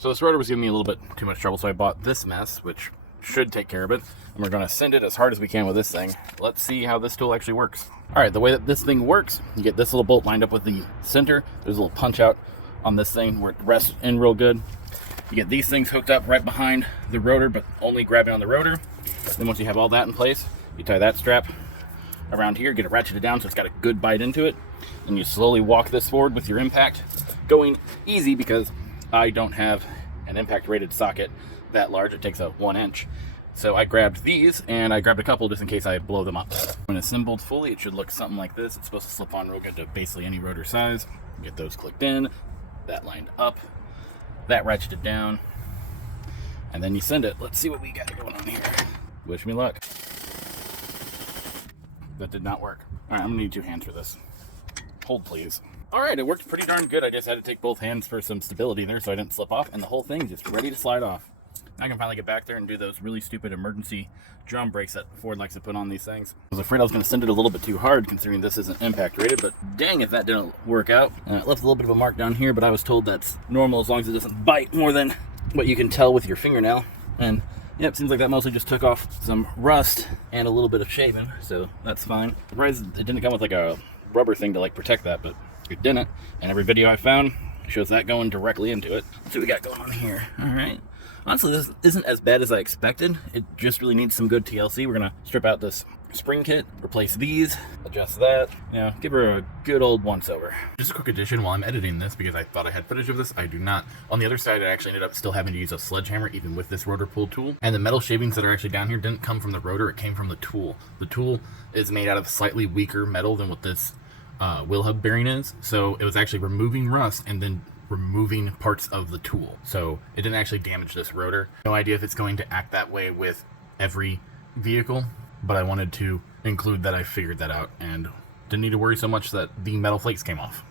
So this rotor was giving me a little bit too much trouble, so I bought this mess, which should take care of it. And we're going to send it as hard as we can with this thing. Let's see how this tool actually works. All right, the way that this thing works, you get this little bolt lined up with the center. There's a little punch out on this thing where it rests in real good. You get these things hooked up right behind the rotor, but only grabbing on the rotor. Then once you have all that in place, you tie that strap around here, get it ratcheted down so it's got a good bite into it. And you slowly walk this forward with your impact, going easy because I don't have an impact rated socket that large. It takes a 1 inch. So I grabbed these and I grabbed a couple just in case I blow them up. When assembled fully, it should look something like this. It's supposed to slip on real good to basically any rotor size. Get those clicked in, that lined up, that ratcheted down, and then you send it. Let's see what we got going on here. Wish me luck. That did not work. All right, I'm gonna need 2 hands for this. Hold, please. All right, it worked pretty darn good. I just had to take both hands for some stability there so I didn't slip off, and the whole thing just ready to slide off. I can finally get back there and do those really stupid emergency drum brakes that Ford likes to put on these things. I was afraid I was going to send it a little bit too hard considering this isn't impact rated, but dang if that didn't work out. And it left a little bit of a mark down here, but I was told that's normal as long as it doesn't bite more than what you can tell with your fingernail. And yeah, it seems like that mostly just took off some rust and a little bit of shaving, so that's fine. Surprised it didn't come with like a rubber thing to like protect that, but it didn't. And every video I found shows that going directly into it. Let's see what we got going on here. All right. Honestly, this isn't as bad as I expected. It just really needs some good TLC. We're gonna strip out this spring kit, replace these, adjust that, you know, give her a good old once-over. Just a quick addition while I'm editing this, because I thought I had footage of this, I do not. On the other side, I actually ended up still having to use a sledgehammer, even with this rotor pull tool. And the metal shavings that are actually down here didn't come from the rotor, it came from the tool. The tool is made out of slightly weaker metal than what this wheel hub bearing is, so it was actually removing rust and then removing parts of the tool, so it didn't actually damage this rotor. No idea if it's going to act that way with every vehicle, but I wanted to include that I figured that out and didn't need to worry so much that the metal flakes came off.